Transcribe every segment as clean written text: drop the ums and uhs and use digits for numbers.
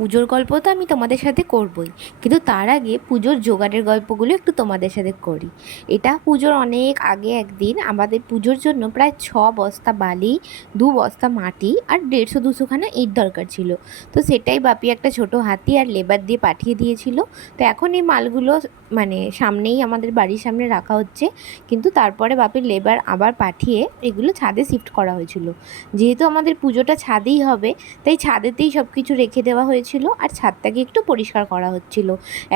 পুজোর গল্প তো আমি তোমাদের সাথে করবই, কিন্তু তার আগে পুজোর জোগাড়ের গল্পগুলো একটু তোমাদের সাথে করি। এটা পুজোর অনেক আগে একদিন আমাদের পুজোর জন্য প্রায় 6 বস্তা বালি, 2 বস্তা মাটি আর 150-200খানা ইট দরকার ছিল। তো সেটাই বাপি একটা ছোট হাতি আর লেবার দিয়ে পাঠিয়ে দিয়েছিল। তো এখন এই মালগুলো সামনেই আমাদের বাড়ির সামনে রাখা হচ্ছে, কিন্তু তারপরে বাপির লেবার আবার পাঠিয়ে এগুলো ছাদে শিফট করা হয়েছিল। যেহেতু আমাদের পুজোটা ছাদেই হবে, তাই ছাদেতেই সব কিছু রেখে দেওয়া হয়েছিল আর ছাদটাকে একটু পরিষ্কার করা হচ্ছিল।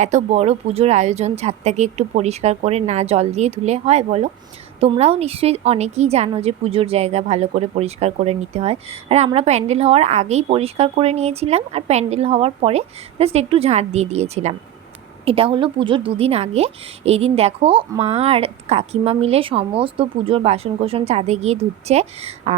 এত বড় পুজোর আয়োজন, ছাদটাকে একটু পরিষ্কার করে না জল দিয়ে ধুলে হয় বলো? তোমরাও নিশ্চয়ই অনেকেই জানো যে পুজোর জায়গা ভালো করে পরিষ্কার করে নিতে হয়। আর আমরা প্যান্ডেল হওয়ার আগেই পরিষ্কার করে নিয়েছিলাম, আর প্যান্ডেল হওয়ার পরে জাস্ট একটু ঝাঁট দিয়ে দিয়েছিলাম। এটা হলো পুজোর 2 দিন আগে। এই দিন দেখো মা আর কাকিমা মিলে সমস্ত পুজোর বাসন কোসন ছাদে গিয়ে ধুচ্ছে।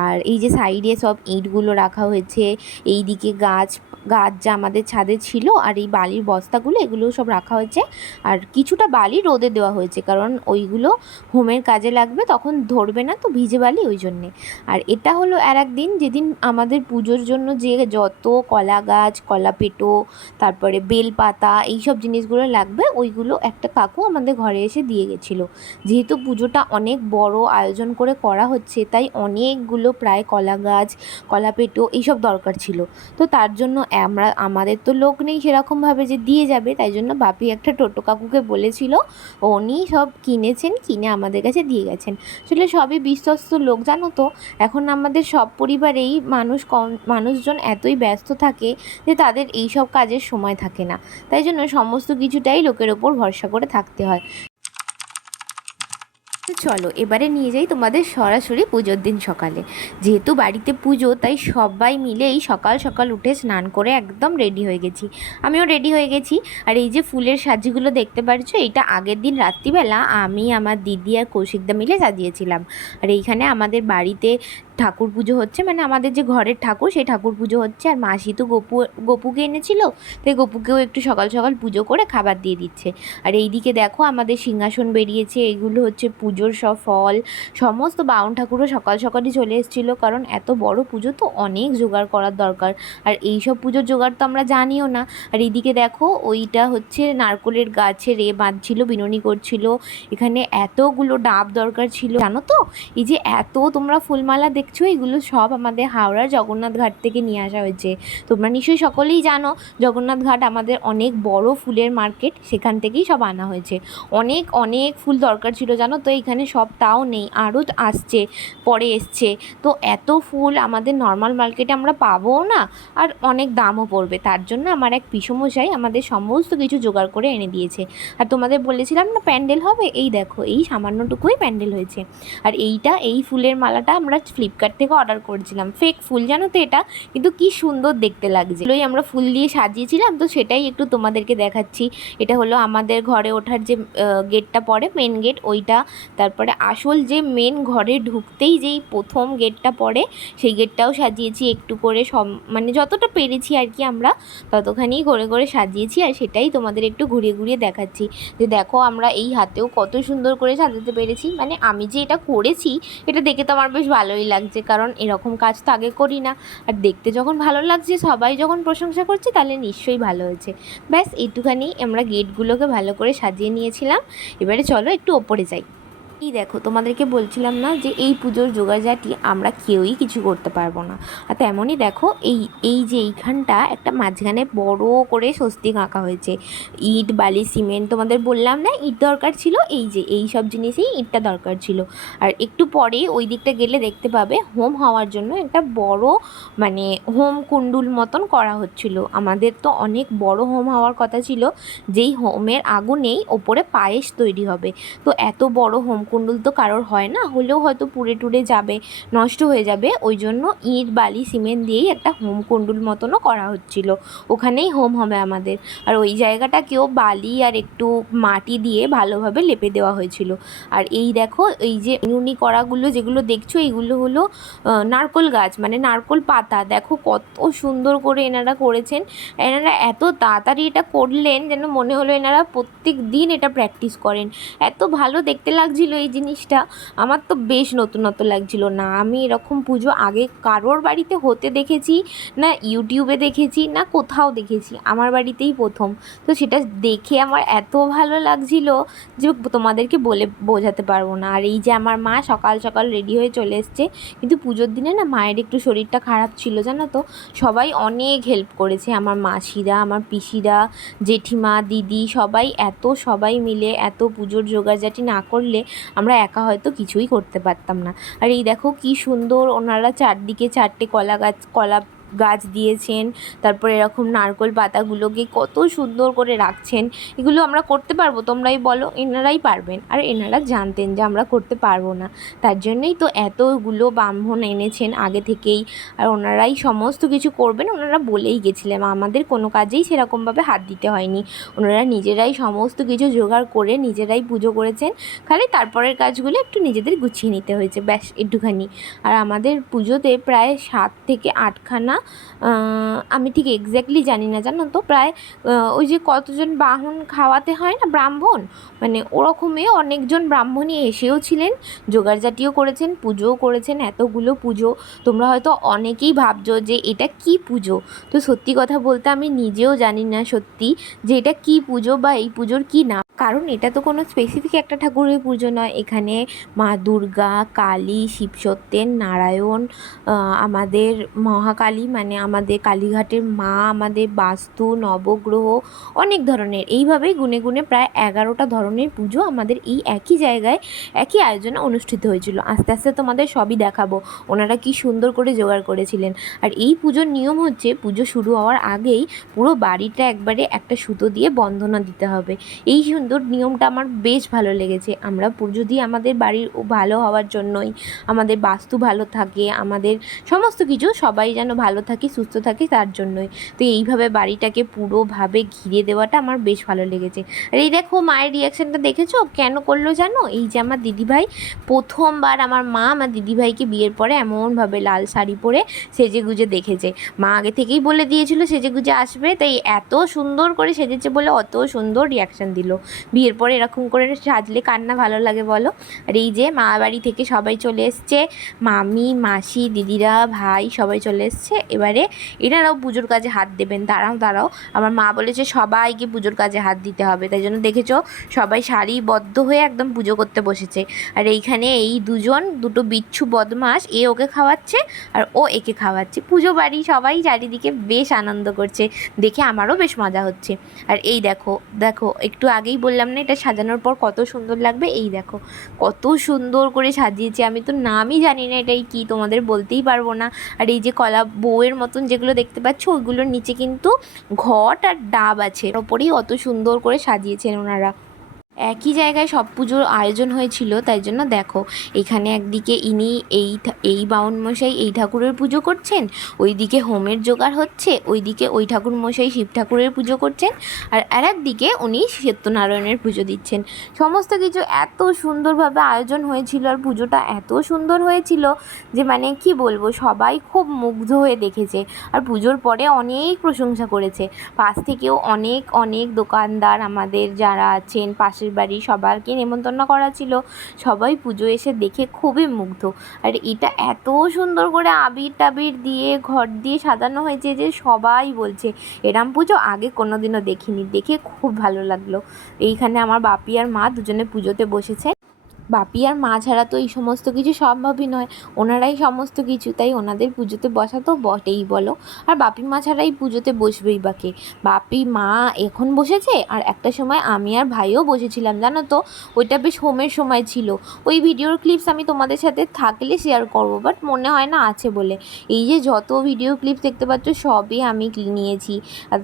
আর এই যে সাইডে সব ইঁটগুলো রাখা হয়েছে, এই দিকে গাছ গাছ যা আমাদের ছাদে ছিল, আর এই বালির বস্তাগুলো এগুলোও সব রাখা হয়েছে। আর কিছুটা বালি রোদে দেওয়া হয়েছে, কারণ ওইগুলো হোমের কাজে লাগবে, তখন ধরবে না তো ভিজে বালি, ওই জন্যে। আর এটা হলো আর এক দিন যেদিন আমাদের পুজোর জন্য যে যত কলা গাছ, কলা পেটো, তারপরে বেলপাতা, এইসব জিনিসগুলো লাগবে, ওইগুলো একটা কাকু আমাদের ঘরে এসে দিয়ে গেছিলো। যেহেতু পুজোটা অনেক বড় আয়োজন করে করা হচ্ছে, তাই অনেকগুলো প্রায় কলা গাছ, কলা পেটো এইসব দরকার ছিল। তো তার জন্য আমাদের তো লোক নেই সেরকমভাবে যে দিয়ে যাবে, তাই জন্য বাপি একটা টোটো কাকুকে বলেছিল, উনি সব কিনেছেন, কিনে আমাদের কাছে দিয়ে গেছেন। আসলে সবই বিশ্বস্ত লোক, জানো তো। এখন আমাদের সব পরিবারেই মানুষজন এতই ব্যস্ত থাকে যে তাদের এই সব কাজের সময় থাকে না, তাই জন্য সমস্ত কিছুটাই লোকের ওপর ভরসা করে থাকতে হয়। চলো এবারে নিয়ে যাই তোমাদের সরাসরি পুজোর দিন সকালে। যেহেতু বাড়িতে পুজো, তাই সবাই মিলেই সকাল সকাল উঠে স্নান করে একদম রেডি হয়ে গেছি। আমিও রেডি হয়ে গেছি। আর এই যে ফুলের সাজিগুলো দেখতে পাচ্ছ, এইটা আগের দিন রাত্রিবেলা আমি, আমার দিদি আর কৌশিকদা মিলে সাজিয়েছিলাম। আর এইখানে আমাদের বাড়িতে ঠাকুর পুজো হচ্ছে, আমাদের যে ঘরের ঠাকুর, সেই ঠাকুর পুজো হচ্ছে। আর মাসি তো গপুকে এনেছিল, তাই গপুকেও একটু সকাল সকাল পুজো করে খাবার দিয়ে দিচ্ছে। আর এইদিকে দেখো আমাদের সিংহাসন বেরিয়েছে, এইগুলো হচ্ছে পুজোর সব ফল। সমস্ত বাউন ঠাকুরও সকাল সকালই চলে এসেছিলো, কারণ এত বড় পুজো তো অনেক জোগাড় করার দরকার। আর এই সব পুজোর জোগাড় তো আমরা জানিও না। আর এইদিকে দেখো ওইটা হচ্ছে নারকোলের গাছে রে বাঁধছিল, বিনুনি করছিল। এখানে এতগুলো ডাব দরকার ছিল, জানো তো। এই যে এত তোমরা ফুলমালা দেখছো, এগুলো সব আমাদের হাওড়ার জগন্নাথ ঘাট থেকে নিয়ে আসা হয়েছে। তোমরা নিশ্চয়ই সকলেই জানো জগন্নাথ ঘাট আমাদের অনেক বড় ফুলের মার্কেট, সেখান থেকেই সব আনা হয়েছে। অনেক অনেক ফুল দরকার ছিল, জানো তো। এখানে সব তাও নেই, আরও আসছে, পরে এসছে। তো এত ফুল আমাদের নর্মাল মার্কেটে আমরা পাবোও না, আর অনেক দামও পড়বে। তার জন্য আমার এক পিসমশাই আমাদের সমস্ত কিছু জোগাড় করে এনে দিয়েছে। আর তোমাদের বলেছিলাম না প্যান্ডেল হবে, এই দেখো এই সামান্যটুকুই প্যান্ডেল হয়েছে। আর এই ফুলের মালাটা আমরা ফ্লিপকার্ট থেকে অর্ডার করেছিলাম, ফেক ফুল, জানো তো এটা, কিন্তু কি সুন্দর দেখতে লাগছে। ওই আমরা ফুল দিয়ে সাজিয়েছিলাম, তো সেটাই একটু তোমাদেরকে দেখাচ্ছি। এটা হলো আমাদের ঘরে ওঠার যে গেটটা পড়ে, মেন গেট ওইটা। তারপরে আসল যে মেন ঘরে ঢুকতেই যেই প্রথম গেটটা পড়ে, সেই গেটটাও সাজিয়েছি একটু করে, সব যতটা পেরেছি আর কি, আমরা ততখানি করে করে সাজিয়েছি। আর সেটাই তোমাদের একটু ঘুরিয়ে ঘুরিয়ে দেখাচ্ছি, যে দেখো আমরা এই হাতেও কত সুন্দর করে সাজাতে পেরেছি। আমি যে এটা করেছি, এটা দেখে তো আমার বেশ ভালোই লাগছে, কারণ এরকম কাজ তো আগে করি না। আর দেখতে যখন ভালো লাগছে, সবাই যখন প্রশংসা করছে, তাহলে নিশ্চয়ই ভালো হয়েছে। ব্যাস এইটুখানি আমরা গেটগুলোকে ভালো করে সাজিয়ে নিয়েছিলাম। এবারে চলো একটু ওপরে যাই। এই দেখো তোমাদেরকে বলছিলাম না যে এই পুজোর জোগাড়জাটি আমরা কেউই কিছু করতে পারবো না। আর তেমনই দেখো এই যে এইখানটা একটা মাঝখানে বড় করে স্বস্তিক আঁকা হয়েছে। ইট, বালি, সিমেন্ট, তোমাদের বললাম না ইট দরকার ছিল, এই যে এই সব জিনিসেই ইটটা দরকার ছিল। আর একটু পরে ওই দিকটা গেলে দেখতে পাবে হোম হওয়ার জন্য একটা বড় হোম কুণ্ডুল মতন করা হচ্ছিল। আমাদের তো অনেক বড় হোম হওয়ার কথা ছিল, যেই হোমের আগুনেই ওপরে পায়েস তৈরি হবে। তো এত বড় হোমকুণ্ডল তো কারোর হয় না, হলেও হয়তো পুড়ে টুড়ে যাবে, নষ্ট হয়ে যাবে, ওই জন্য ইট, বালি, সিমেন্ট দিয়েই একটা হোমকুণ্ডল মতনও করা হচ্ছিল। ওখানেই হোম হবে আমাদের। আর ওই জায়গাটাকেও বালি আর একটু মাটি দিয়ে ভালোভাবে লেপে দেওয়া হয়েছিল। আর এই দেখো এই যে নুনি কড়াগুলো যেগুলো দেখছো, এইগুলো হলো নারকোল গাছ, নারকোল পাতা। দেখো কত সুন্দর করে এনারা করেছেন। এনারা এত তাড়াতাড়ি এটা করলেন, যেন মনে হলো এনারা প্রত্যেক দিন এটা প্র্যাকটিস করেন। এত ভালো দেখতে লাগছিল এই জিনিসটা, আমার তো বেশ নতুনত্ব লাগছিল। না আমি এরকম পুজো আগে কারোর বাড়িতে হতে দেখেছি, না ইউটিউবে দেখেছি, না কোথাও দেখেছি, আমার বাড়িতেই প্রথম। তো সেটা দেখে আমার এত ভালো লাগছিল যে তোমাদেরকে বলে বোঝাতে পারবো না। আর এই যে আমার মা সকাল সকাল রেডি হয়ে চলে এসছে, কিন্তু পুজোর দিনে না মায়ের একটু শরীরটা খারাপ ছিল জানো তো। সবাই অনেক হেল্প করেছে, আমার মাসিরা, আমার পিসিরা, জেঠিমা, দিদি, সবাই মিলে এত পুজোর জোগাড়জাটি না করলে আমরা একা হয়তো কিছুই করতে পারতাম না। আর এই দেখো কি সুন্দর ওনারা চারদিকে চারটে কলা গাছ দিয়েছেন, তারপর এরকম নারকোল পাতাগুলোকে কত সুন্দর করে রাখছেন। এগুলো আমরা করতে পারবো? তোমরাই বলো। এনারাই পারবেন, আর এনারা জানতেন যে আমরা করতে পারবো না, তার জন্যই তো এতগুলো ব্রাহ্মণ এনেছেন আগে থেকেই। আর ওনারাই সমস্ত কিছু করবেন, ওনারা বলেই গেছিলেন, আমাদের কোনো কাজেই সেরকমভাবে হাত দিতে হয়নি। ওনারা নিজেরাই সমস্ত কিছু জোগাড় করে নিজেরাই পুজো করেছেন, খালি তারপরের কাজগুলো একটু নিজেদের গুছিয়ে নিতে হয়েছে, ব্যাস একটুখানি। আর আমাদের পুজোতে প্রায় 7 থেকে 8খানা, আমি ঠিক এক্স্যাক্টলি জানি না জানো তো, প্রায় ওই যে কতজন বাহন খাওয়াতে হয় না ব্রাহ্মণ, মানে ওরকমই অনেকজন ব্রাহ্মণই এসেও ছিলেন, জোগাড়জাটিও করেছেন, পুজোও করেছেন। এতগুলো পুজো, তোমরা হয়তো অনেকেই ভাবছো যে এটা কি পুজো। তো সত্যি কথা বলতে আমি নিজেও জানি না সত্যি যে এটা কী পুজো বা এই পুজোর কী নাম, কারণ এটা তো কোনো স্পেসিফিক একটা ঠাকুরের পুজো নয়। এখানে মা দুর্গা, কালী, শিবসত্যেন, নারায়ণ, আমাদের মহাকালী মানে আমাদের কালীঘাটের মা, আমাদের বাস্তু, নবগ্রহ, অনেক ধরনের, এইভাবেই গুনে গুনে প্রায় 11টা ধরনের পুজো আমাদের এই একই জায়গায় একই আয়োজনে অনুষ্ঠিত হয়েছিল। আস্তে আস্তে তোমাদের সবই দেখাবো ওনারা কি সুন্দর করে জোগাড় করেছিলেন। আর এই পুজোর নিয়ম হচ্ছে, পুজো শুরু হওয়ার আগেই পুরো বাড়িটা একবারে একটা সুতো দিয়ে বন্ধনা দিতে হবে। এই সুন্দর নিয়মটা আমার বেশ ভালো লেগেছে। আমরা পুজো দিই আমাদের বাড়ির ভালো হওয়ার জন্যই, আমাদের বাস্তু ভালো থাকে, আমাদের সমস্ত কিছু সবাই যেন ভালো থাকে, সুস্থ থাকে, তার জন্যই। তো এইভাবে বাড়িটাকে পুরোভাবে ঘিরে দেওয়াটা আমার বেশ ভালো লেগেছে। আর এই দেখো মায়ের রিয়াকশানটা দেখেছো কেন করলো জানো? এই যে আমার দিদিভাই, প্রথমবার আমার মা আমার দিদিভাইকে বিয়ের পরে এমনভাবে লাল শাড়ি পরে সেজে গুজে দেখেছে। মা আগে থেকেই বলে দিয়েছিল সেজে গুজে আসবে, তাই এত সুন্দর করে সেজেছে বলে অত সুন্দর রিয়াকশান দিল। বিয়ের পরে এরকম করে সাজলে কার না ভালো লাগে বলো? আর এই যে মা বাড়ি থেকে সবাই চলে এসছে, মামি, মাসি, দিদিরা, ভাই সবাই চলে এসছে। এবারে এনারাও পুজোর কাজে হাত দেবেন। দাঁড়াও, আমার মা বলেছে সবাইকে পুজোর কাজে হাত দিতে হবে, তাই জন্য দেখেছো সবাই সারিবদ্ধ হয়ে একদম পুজো করতে বসেছে। আর এইখানে এই দুটো বিচ্ছু বদমাস, এ ওকে খাওয়াচ্ছে আর ও একে খাওয়াচ্ছে। পুজো বাড়ি সবাই চারিদিকে বেশ আনন্দ করছে, দেখে আমারও বেশ মজা হচ্ছে। আর এই দেখো একটু আগেই বললাম না এটা সাজানোর পর কত সুন্দর লাগবে, এই দেখো কত সুন্দর করে সাজিয়েছে। আমি তো নামই জানি না এটাই কি, তোমাদের বলতেই পারবো না। আর এই যে কলা বউয়ের মতন যেগুলো দেখতে পাচ্ছ, ওইগুলোর নিচে কিন্তু ঘট আর ডাব আছে, ওপরেই অত সুন্দর করে সাজিয়েছেন ওনারা। একই জায়গায় সব পুজোর আয়োজন হয়েছিল, তাই জন্য দেখো এখানে একদিকে ইনি এই বাউনমশাই এই ঠাকুরের পুজো করছেন, ওইদিকে হোমের জোগাড় হচ্ছে, ওইদিকে ওই ঠাকুরমশাই শিব ঠাকুরের পুজো করছেন, আর একদিকে উনি সত্যনারায়ণের পুজো দিচ্ছেন। সমস্ত কিছু এত সুন্দরভাবে আয়োজন হয়েছিল, আর পুজোটা এত সুন্দর হয়েছিল যে মানে কি বলবো, সবাই খুব মুগ্ধ হয়ে দেখেছে। আর পুজোর পরে অনেক প্রশংসা করেছে, পাশ থেকেও অনেক অনেক দোকানদার আমাদের যারা আছেন পাশের বাড়ি সবাইকে নেমন্তন্ন করা ছিল, সবাই পুজো এসে দেখে খুবই মুগ্ধ। আর এটা এত সুন্দর করে আবির টাবির দিয়ে ঘর দিয়ে সাজানো হয়েছে যে সবাই বলছে এরম পুজো আগে কোনোদিনও দেখিনি, দেখে খুব ভালো লাগলো। এইখানে আমার বাপি আর মা দুজনে পুজোতে বসেছে। বাপি আর মা ছাড়া তো এই সমস্ত কিছু সম্ভবই নয়, ওনারাই সমস্ত কিছু, তাই ওনাদের পুজোতে বসা তো বটেই বলো। আর বাপি মা ছাড়া এই পুজোতে বসবেই বা কে? বাপি মা এখন বসেছে, আর একটা সময় আমি আর ভাইও বসেছিলাম জানো তো, ওইটা বেশ হোমের সময় ছিল। ওই ভিডিওর ক্লিপস আমি তোমাদের সাথে থাকলে শেয়ার করব, বাট মনে হয় না আছে বলে। এই যে যত ভিডিও ক্লিপস দেখতে পাচ্ছ সবই আমি নিয়েছি,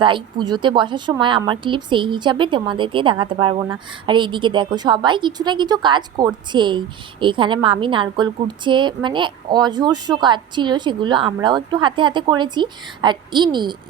তাই পুজোতে বসার সময় আমার ক্লিপ সেই হিসাবে তোমাদেরকে দেখাতে পারবো না। আর এইদিকে দেখো সবাই কিছু না কিছু কাজ করছেই। এখানে মামি নারকোল কুটছে, মানে অজস্র কাজ ছিল, সেগুলো আমরাও একটু হাতে হাতে করেছি। আর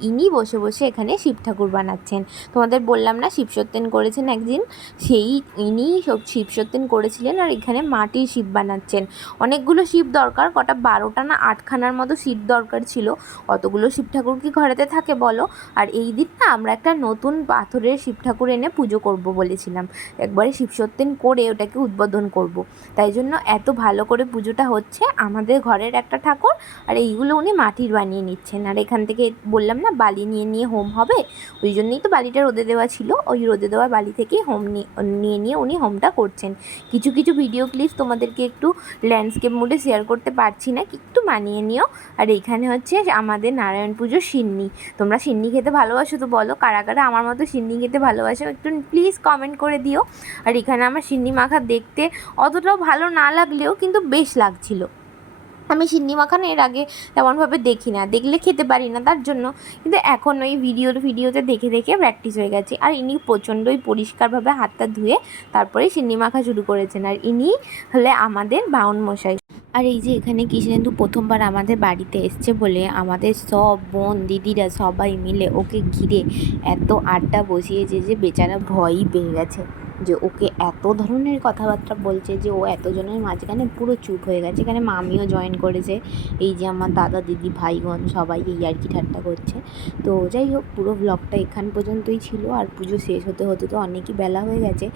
ইনি বসে বসে এখানে শিব ঠাকুর বানাচ্ছেন। তোমাদের বললাম না শিবসত্যেন করেছেন একদিন, সেই ইনি শিব সত্যেন করেছিলেন। আর এখানে মাটির শিব বানাচ্ছেন। অনেকগুলো শিব দরকার, কটা 12টা না 8খানার মতো শিব দরকার ছিল। অতগুলো শিব ঠাকুর কি ঘরেতে থাকে বলো? আর এই দিন না আমরা একটা নতুন পাথরের শিব ঠাকুর এনে পুজো করব বলেছিলাম, একবারে শিবসত্যেন করে ওটাকে উদ্বোধন করব। তাই জন্য এত ভালো করে পুজোটা হচ্ছে। আমাদের ঘরের একটা ঠাকুর, আর এইগুলো উনি মাটির বানিয়ে নিচ্ছেন। আর এখান থেকে বললাম না বালি নিয়ে নিয়ে হোম হবে, ওই জন্যই তো বালিটা রোদে দেওয়া ছিল, ওই রোদে দেওয়া বালি থেকেই হোম নিয়ে নিয়ে উনি হোমটা করছেন। কিছু কিছু ভিডিও ক্লিপস তোমাদেরকে একটু ল্যান্ডস্কেপ মোডে শেয়ার করতে পারছি না, একটু মানিয়ে নিও। আর এইখানে হচ্ছে আমাদের নারায়ণ পুজোর সিন্নি। তোমরা সিন্নি খেতে ভালোবাসো তো বলো, কারা কারা আমার মতো সিন্নি খেতে ভালোবাসো একটু প্লিজ কমেন্ট করে দিও। আর এখানে আমার সিন্নি মাখা দেখতে অতটাও ভালো না লাগলেও কিন্তু বেশ লাগছিল। আমি সিন্নি মাখানো এর আগে তেমনভাবে দেখি না, দেখলে খেতে পারি না তার জন্য, কিন্তু এখন ওই ভিডিওতে দেখে দেখে প্র্যাকটিস হয়ে গেছে। আর ইনি প্রচণ্ডই পরিষ্কারভাবে হাতটা ধুয়ে তারপরে সিন্নি মাখা শুরু করেছেন। আর ইনি হলে আমাদের বাউন মশাই। আর এই যে এখানে কৃষ্ণেন্দু প্রথমবার আমাদের বাড়িতে এসছে বলে আমাদের সব বোন দিদিরা সবাই মিলে ওকে ঘিরে এত আড্ডা বসিয়েছে যে বেচারা ভয়ই পেয়ে গেছে, যে ওকে এত ধরনের কথাবার্তা বলছে যে ও এতজনের মাঝখানে পুরো চুপ হয়ে গেছে। এখানে মামিও জয়েন করেছে, এই যে আমার দাদা দিদি ভাইগণ সবাই এই আর কি ঠাট্টা করছে। তো যাই হোক, পুরো ব্লগটা এখান পর্যন্তই ছিল। আর পুজো শেষ হতে হতে তো অনেকই বেলা হয়ে গেছে,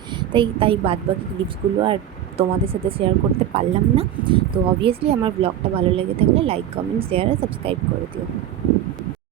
তাই বাদবাকি ক্লিপসগুলো আর তোমাদের সাথে শেয়ার করতে পারলাম না। তো অবভিয়াসলি আমার ব্লগটা ভালো লেগে থাকলে লাইক কমেন্ট শেয়ার আর সাবস্ক্রাইব করে দিও।